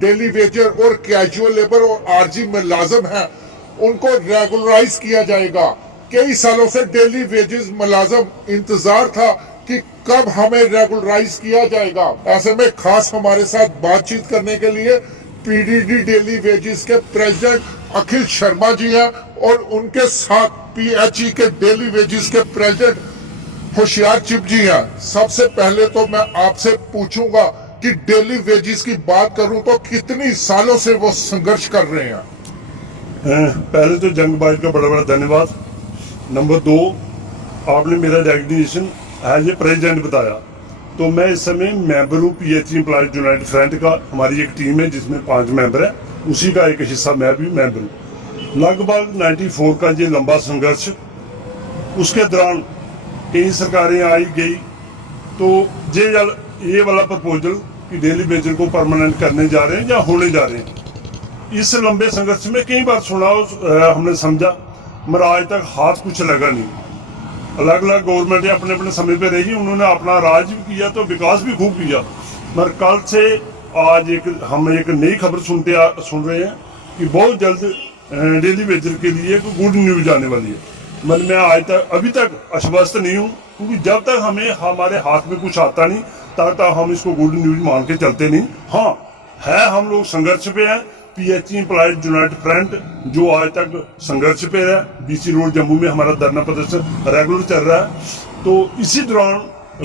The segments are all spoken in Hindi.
डेली वेजर और कैजुअल लेबर और आरजी मुलाजम हैं उनको रेगुलराइज किया जाएगा। कई सालों से डेली वेजेस मुलाजम इंतजार था कि कब हमें रेगुलराइज किया जाएगा। ऐसे में खास हमारे साथ बातचीत करने के लिए पीडीडी डेली वेजेस के प्रेसिडेंट अखिल शर्मा जी हैं और उनके साथ पीएचई के डेली वेजेस के प्रेसिडेंट होशियार चिप जी हैं। सबसे पहले तो मैं आपसे पूछूंगा कि डेली वेजेस की बात करूं तो कितनी सालों से वो संघर्ष कर रहे हैं। पहले तो जंग भाई का बड़ा बड़ा धन्यवाद। नंबर 2, आपने मेरा डेजिग्नेशन एज ए प्रेसिडेंट बताया, तो मैं इस समय मेंबर हूँ पीएचई एम्प्लॉयज यूनाइटेड फ्रंट का। हमारी एक टीम है जिसमें 5 मेंबर है, उसी का एक हिस्सा मैं भी मेंबर हूँ। लगभग 94 का ये लंबा संघर्ष, उसके दौरान कई सरकारें आई गई, तो ये वाला प्रपोजल कि डेली वेजर को परमानेंट करने जा रहे हैं या होने जा रहे हैं, इस लंबे संघर्ष में कई बार सुना, हमने समझा, मगर आज तक हाथ कुछ लगा नहीं। अलग अलग गवर्नमेंटें अपने अपने समय पे रही, उन्होंने अपना राज भी किया तो विकास भी खूब किया। मगर कल से आज हम एक नई खबर सुन रहे हैं कि बहुत जल्द डेली वेजर के लिए एक गुड न्यूज आने वाली है। मगर मैं अभी तक आश्वस्त नहीं हूँ, क्योंकि जब तक हमें हमारे हाथ में कुछ आता नहीं तब तक हम इसको गुड न्यूज मान के चलते नहीं। हाँ, हम लोग संघर्ष पे हैं। पीएचई एम्प्लॉयज यूनाइटेड फ्रंट जो आज तक संघर्ष पे है, बीसी रोड जम्मू में हमारा धरना प्रदर्शन रेगुलर चल रहा है। तो इसी दौरान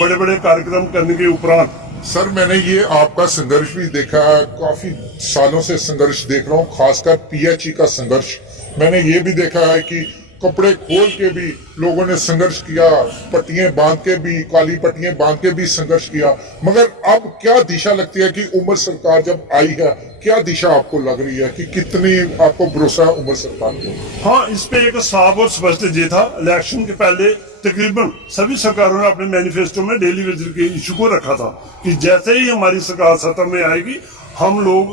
बड़े बड़े कार्यक्रम करने के उपरांत सर मैंने ये आपका संघर्ष भी देखा है, काफी सालों से संघर्ष देख रहा हूँ, खासकर पीएचई का संघर्ष। मैंने ये भी देखा है कि कपड़े खोल के भी लोगों ने संघर्ष किया, पट्टियां बांध के भी, काली पट्टियां बांध के भी संघर्ष किया। मगर अब क्या दिशा लगती है कि उमर सरकार जब आई है, क्या दिशा आपको लग रही है कि कितनी आपको भरोसा है उमर सरकार को? हाँ, इस पे एक साफ और स्पष्ट ये था, इलेक्शन के पहले तकरीबन सभी सरकारों ने अपने मैनिफेस्टो में डेली वेजर के इशू को रखा था कि जैसे ही हमारी सरकार सत्ता में आएगी हम लोग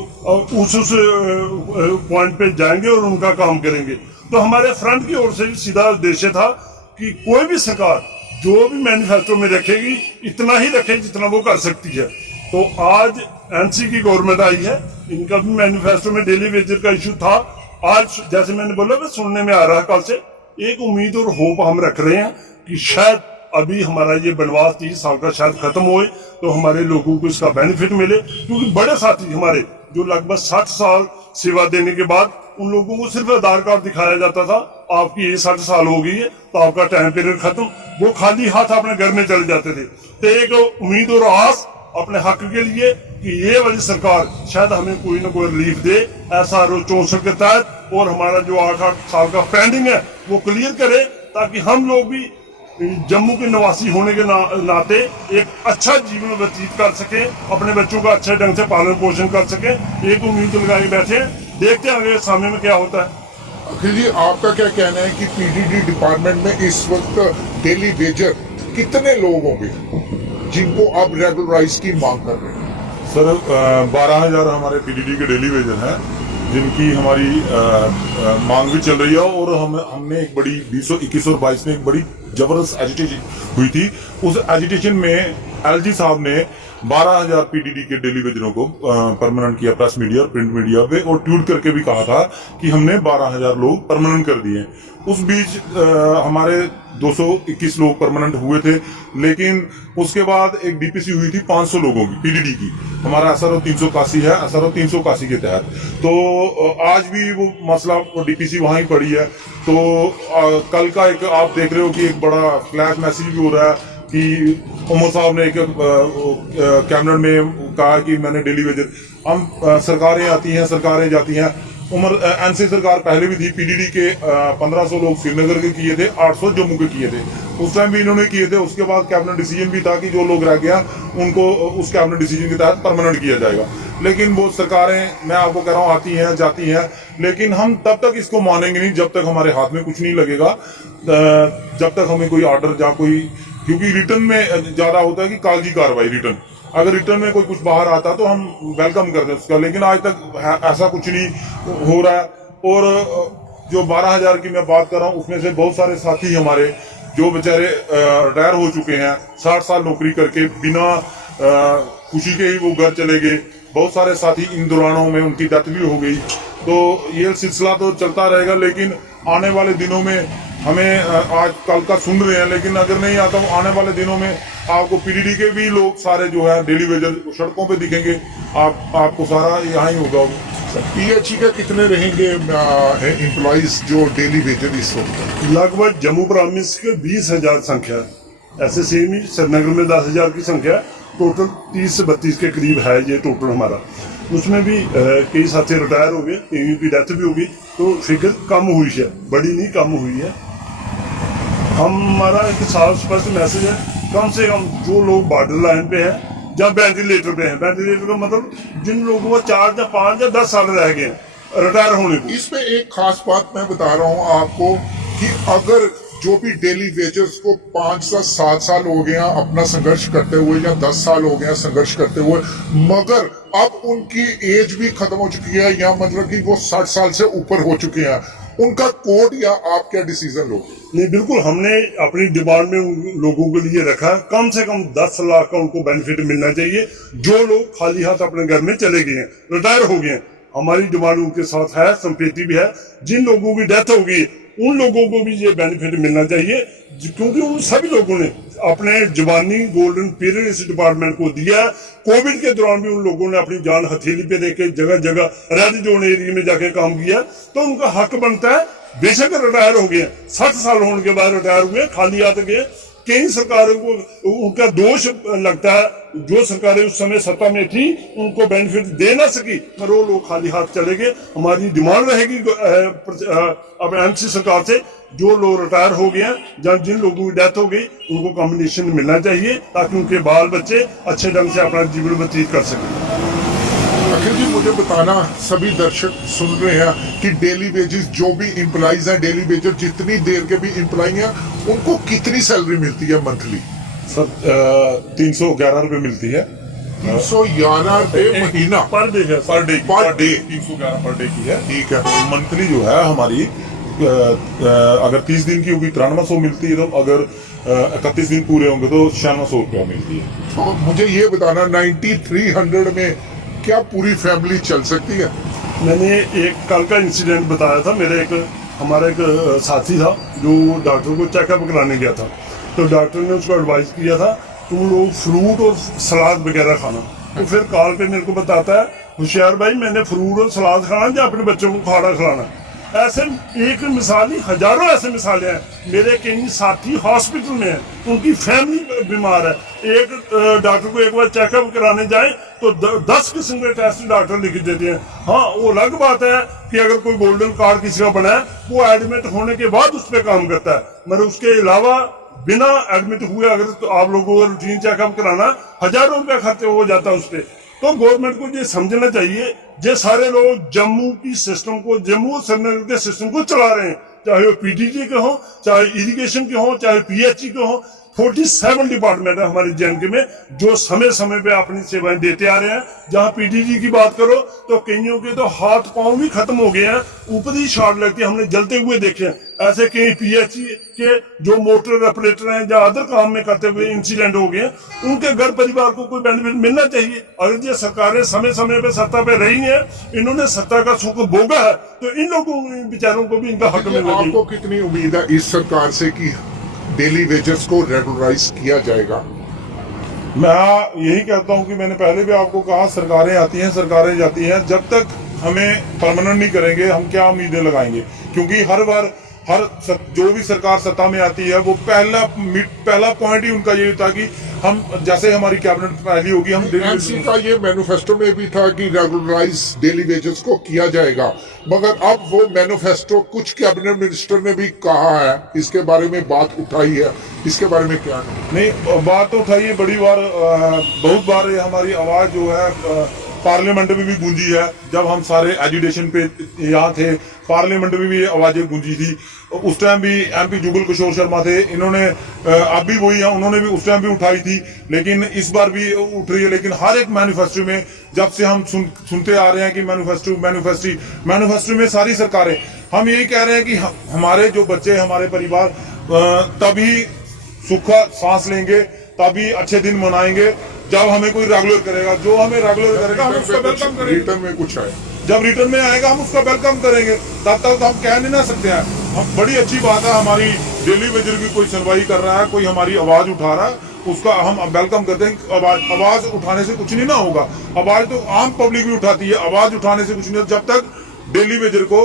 उस पॉइंट पे जाएंगे और उनका काम करेंगे। तो हमारे फ्रंट की ओर से सीधा उद्देश्य था कि कोई भी सरकार जो भी मैनिफेस्टो में रखेगी इतना ही रखे जितना वो कर सकती है। तो आज एनसी की गवर्नमेंट आई है, इनका भी मैनिफेस्टो में डेली वेजर का इशू था। आज जैसे मैंने बोला मैं सुनने में आ रहा है, कल से एक उम्मीद और होप हम रख रहे हैं कि शायद अभी हमारा ये बनवास 30 साल का शायद खत्म होए तो हमारे लोगों को इसका बेनिफिट मिले। क्योंकि बड़े साथी हमारे जो लगभग 60 साल सेवा देने के बाद उन लोगों को सिर्फ आधार कार्ड दिखाया जाता था, आपकी ये 60 साल हो गई है तो आपका टाइम पीरियड खत्म, वो खाली हाथ अपने घर में चले जाते थे। तो एक उम्मीद और आस अपने हक के लिए कि ये वाली सरकार शायद हमें कोई ना कोई रिलीफ दे SRO 64 के तहत, और हमारा जो 8 साल का पेंडिंग है वो क्लियर करे, ताकि हम लोग भी जम्मू के निवासी होने के नाते एक अच्छा जीवन व्यतीत कर सके, अपने बच्चों का अच्छे ढंग से पालन पोषण कर सके। एक उम्मीद लगाए बैठे, देखते हैं आगे सामने में क्या होता है। अखिल जी, आपका क्या कहना है कि पीडीडी डिपार्टमेंट में इस वक्त डेली वेजर कितने लोग होंगे जिनको आप रेगुलराइज की मांग कर रहे हैं? सर 12,000 हमारे पीडीडी के डेली वेजर हैं जिनकी हमारी मांग भी चल रही है। और हमने एक बड़ी 2021 और 22 में एक बड़ी जबरदस्त एजिटेशन हुई थी। उस एजिटेशन में एलजी साहब ने 12,000 पीडीडी के डेली वेजरों को परमानेंट किया, प्रेस मीडिया और प्रिंट मीडिया पे, और ट्वीट करके भी कहा था कि हमने 12,000 लोग परमानेंट कर दिए। उस बीच हमारे 221 लोग परमानेंट हुए थे, लेकिन उसके बाद एक डीपीसी हुई थी 500 लोगों की पीडीडी की। हमारा SRO 381 है, SRO 381 के तहत। तो आज भी वो मसला डीपीसी वहां ही पड़ी है। तो कल का एक आप देख रहे हो कि एक बड़ा फ्लैश मैसेज भी हो रहा है कि उमर साहब ने एक कैबिनेट में कहा कि मैंने डेली वेजर, हम सरकारें आती हैं सरकारें जाती हैं। एनसी सरकार पहले भी थी, पीडीडी के 1500 लोग श्रीनगर के किए थे, 800 जम्मू के किए थे, उस टाइम भी इन्होंने किए थे। उसके बाद कैबिनेट डिसीजन भी था कि जो लोग रह गया उनको उस कैबिनेट डिसीजन के तहत परमानेंट किया जाएगा। लेकिन वो सरकारें, मैं आपको कह रहा हूँ, आती हैं जाती हैं, लेकिन हम तब तक इसको मानेंगे नहीं जब तक हमारे हाथ में कुछ नहीं लगेगा, जब तक हमें कोई ऑर्डर या कोई, क्योंकि रिटर्न में ज्यादा होता है कि कागजी कार्रवाई। रिटर्न अगर रिटर्न में कोई कुछ बाहर आता तो हम वेलकम करते हैं उसका, लेकिन आज तक ऐसा कुछ नहीं हो रहा है। और जो 12,000 की मैं बात कर रहा हूँ उसमें से बहुत सारे साथी हमारे जो बेचारे रिटायर हो चुके हैं, 60 साल नौकरी करके बिना खुशी के ही वो घर चले गए। बहुत सारे साथी इन दौरानों में उनकी डेथ भी हो गई। तो ये सिलसिला तो चलता रहेगा, लेकिन आने वाले दिनों में हमें आज कल का सुन रहे हैं, लेकिन अगर नहीं आता हूँ आने वाले दिनों में आपको पीडीडी के भी लोग सारे जो है डेली वेजर सड़कों पे दिखेंगे, आपको सारा यहाँ ही होगा। पीएचई के कितने रहेंगे एम्प्लॉइज जो डेली वेजर इस वक्त? लगभग जम्मू प्रामिस के 20,000 संख्या है, ऐसे सेम ही श्रीनगर में 10,000 की संख्या है। टोटल 30 से 32 के करीब है ये टोटल हमारा। उसमें भी कई साथी रिटायर हो गए, कई की डेथ भी हो गई, तो फिगर कम हुई है, बड़ी नहीं कम हुई है। हमारा एक साफ स्पष्ट मैसेज है, कम से कम जो लोग बॉर्डर लाइन पे है या वेंटिलेटर पे है, वेंटिलेटर का मतलब जिन लोगों को 4 या 5 या 10 साल रह गए रिटायर होने को। इसमें एक खास बात मैं बता रहा हूँ आपको कि अगर जो भी डेली वेजर्स को 5 से 7 साल हो गया अपना संघर्ष करते हुए या 10 साल हो गया संघर्ष करते हुए, मगर अब उनकी एज भी खत्म हो चुकी है या मतलब कि वो 60 साल से ऊपर हो चुके हैं, उनका कोड या आप क्या डिसीजन लोगे? नहीं, बिल्कुल हमने अपनी डिमांड में उन लोगों के लिए रखा, कम से कम 10 लाख का उनको बेनिफिट मिलना चाहिए। जो लोग खाली हाथ अपने घर में चले गए हैं, रिटायर हो गए हैं, हमारी डिमांड उनके साथ है, संपेटी भी है। जिन लोगों की डेथ हो गई उन लोगों को भी ये बेनिफिट मिलना चाहिए, क्योंकि उन सभी लोगों ने अपने जवानी गोल्डन पीरियड इस डिपार्टमेंट को दिया है। कोविड के दौरान भी उन लोगों ने अपनी जान हथेली पे देके जगह जगह रेड जोन एरिया में जाके काम किया, तो उनका हक बनता है। बेशक रिटायर हो गए, 60 साल होने के बाद रिटायर हुए, खाली हाथ गए। कई सरकारों को उनका दोष लगता है, जो सरकारें उस समय सत्ता में थी उनको बेनिफिट दे ना सकी, पर वो लोग खाली हाथ चले गए। हमारी डिमांड रहेगी अब एमसी सरकार से, जो लोग रिटायर हो गए हैं या जिन लोगों की डेथ हो गई उनको कॉम्बिनेशन मिलना चाहिए, ताकि उनके बाल बच्चे अच्छे ढंग से अपना जीवन व्यतीत कर सकें। अखिल जी, मुझे बताना, सभी दर्शक सुन रहे हैं कि डेली वेजेस जो भी एम्प्लॉइज हैं, डेली वेजर जितनी देर के भी एम्प्लॉय हैं, उनको कितनी सैलरी मिलती है मंथली? सर 311 रुपये मिलती है। 311 रुपये महीना पर डे है, पर डे 311 पर डे की है। ठीक है। मंथली जो है हमारी अगर 30 दिन की होगी 9300 मिलती है, तो अगर 31 दिन पूरे होंगे तो 9600 रुपया मिलती है। तो मुझे ये बताना, 9300 में क्या पूरी फैमिली चल सकती है? मैंने एक कल का इंसिडेंट बताया था। हमारा एक साथी था जो डॉक्टर को चेकअप कराने गया था, तो डॉक्टर ने उसको एडवाइस किया था तुम लोग फ्रूट और सलाद वगैरह खाना। तो फिर कॉल पे मेरे को बताता है, होशियार भाई मैंने फ्रूट और सलाद खाना या अपने बच्चों को खाना खिलाना। ऐसे एक मिसाल ही हजारों ऐसे मिसालें हैं। मेरे कई साथी हॉस्पिटल में हैं, उनकी फैमिली बीमार है, एक डॉक्टर को एक बार चेकअप कराने जाए तो 10 किस्म के टेस्ट डॉक्टर लिख देते हैं। हाँ, वो अलग बात है कि अगर कोई गोल्डन कार्ड किसी का बना है, वो एडमिट होने के बाद उस पर काम करता है, मगर उसके अलावा बिना एडमिट हुए अगर तो आप लोगों को रूटीन चेकअप कराना, हजारों रुपया खर्च हो जाता है उस पर। तो गवर्नमेंट को ये समझना चाहिए, ये सारे लोग जम्मू की सिस्टम को, जम्मू श्रीनगर के सिस्टम को चला रहे हैं, चाहे वो पीडीडी के हो, चाहे इरिगेशन के हो, चाहे पीएचई के हो। 47 डिपार्टमेंट है हमारे जेएनके में जो समय समय पे अपनी सेवाएं देते आ रहे हैं। जहां पीडीडी की बात करो तो कईयों के तो हाथ पांव भी खत्म हो गए हैं, ऊपरी शॉट लगती है, हमने जलते हुए देखे हैं। ऐसे कई पीएचई के जो मोटर ऑपरेटर हैं या अदर काम में करते हुए इंसिडेंट हो गए, उनके घर परिवार को कोई बेनिफिट मिलना चाहिए। अगर ये सरकारें समय समय पे सत्ता पे रही हैं, इन्होंने सत्ता का सुख भोगा है, तो इन लोगों बेचारों को भी इनका हक मिलना चाहिए। आपको कितनी उम्मीद है इस सरकार से कि डेली वेजर्स को रेगुलराइज किया जाएगा? मैं यही कहता हूं कि मैंने पहले भी आपको कहा, सरकारें आती हैं सरकारें जाती हैं, जब तक हमें परमानेंट नहीं करेंगे हम क्या उम्मीदें लगाएंगे? क्योंकि हर बार जो भी सरकार सत्ता में आती है वो पहला पॉइंट ही उनका ये था कि हम, जैसे हमारी कैबिनेट पहली होगी, हम एमसी का ये मैनिफेस्टो में भी था कि रेगुलराइज डेली वेजेस को किया जाएगा, मगर अब वो मैनिफेस्टो कुछ कैबिनेट मिनिस्टर ने भी कहा है, इसके बारे में बात उठाई है, इसके बारे में क्या नहीं बात तो उठाई है बड़ी बार, बहुत बार हमारी आवाज जो है पार्लियामेंट में भी गूंजी है। जब हम सारे एजुटेशन पे यहाँ थे, पार्लियामेंट में भी आवाजें गूंजी थी। उस टाइम भी एमपी जुगल किशोर शर्मा थे, इन्होंने अब भी वही है, उन्होंने भी उस टाइम भी उठाई थी, लेकिन इस बार भी उठ रही है। लेकिन हर एक मैनिफेस्टो में जब से हम सुनते आ रहे हैं कि मैनिफेस्टो में सारी सरकारें, हम यही कह रहे हैं कि हमारे जो बच्चे, हमारे परिवार तभी सुख सांस लेंगे, तभी अच्छे दिन मनाएंगे जब हमें कोई रेगुलर करेगा, जो हमें रेगुलर करेगा हम उसका वेलकम करेंगे। रिटर्न में कुछ है, जब रिटर्न में आएगा हम उसका वेलकम करेंगे, तब तक हम कह नहीं ना सकते हैं। हम बड़ी अच्छी बात है, हमारी डेली वेजर की कोई सुनवाई कर रहा है, कोई हमारी आवाज उठा रहा है, उसका हम वेलकम करते हैं। आवाज उठाने से कुछ नहीं ना होगा, आवाज तो आम पब्लिक भी उठाती है, आवाज उठाने से कुछ नहीं होता। जब तक डेली वेजर को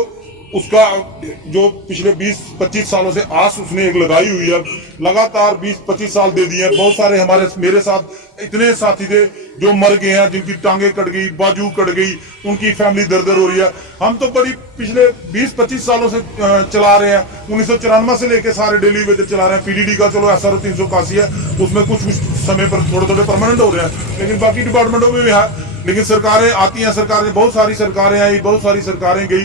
उसका जो पिछले 20-25 सालों से आस उसने एक लगाई हुई है, लगातार 20-25 साल दे दिए हैं। बहुत सारे हमारे मेरे साथ इतने साथी थे जो मर गए हैं, जिनकी टांगे कट गई, बाजू कट गई, उनकी फैमिली दर हो रही है। हम तो बड़ी पिछले 20-25 सालों से चला रहे हैं, 1994 से लेके सारे डेली वेजर चला रहे हैं। पीडीडी का चलो SRO 381 है, उसमें कुछ समय पर थोड़े परमानेंट हो रहे हैं, लेकिन बाकी डिपार्टमेंटों में भी है। लेकिन सरकारें आती हैं, सरकारें बहुत सारी सरकारें आई, बहुत सारी सरकारें गई,